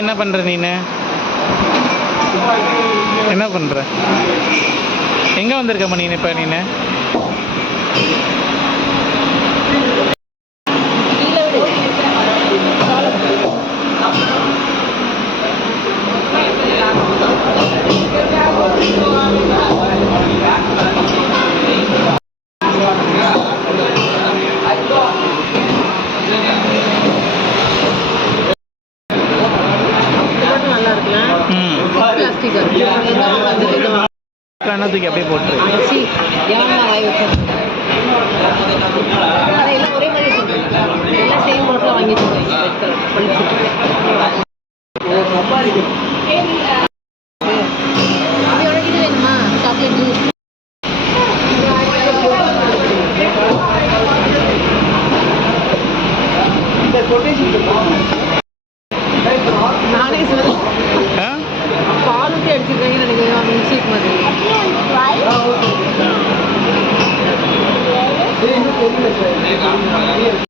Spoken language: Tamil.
என்ன பண்ணுற நீனு? என்ன பண்ணுற? எங்கே வந்திருக்கம்மா நீனு இப்போ நீனு? தூக்கி அப்படியே போட்டு ஒரே மாதிரி எல்லாம் சேம் பாக்ஸாக வாங்கிட்டு வேணுமா சாக்லேட் ஜூஸ்? நானே சொல்றேன் பாலுக்கு அடிச்சிருக்காங்கன்னு நினைக்கிறேன் மில்க் ஷேக் மாதிரி.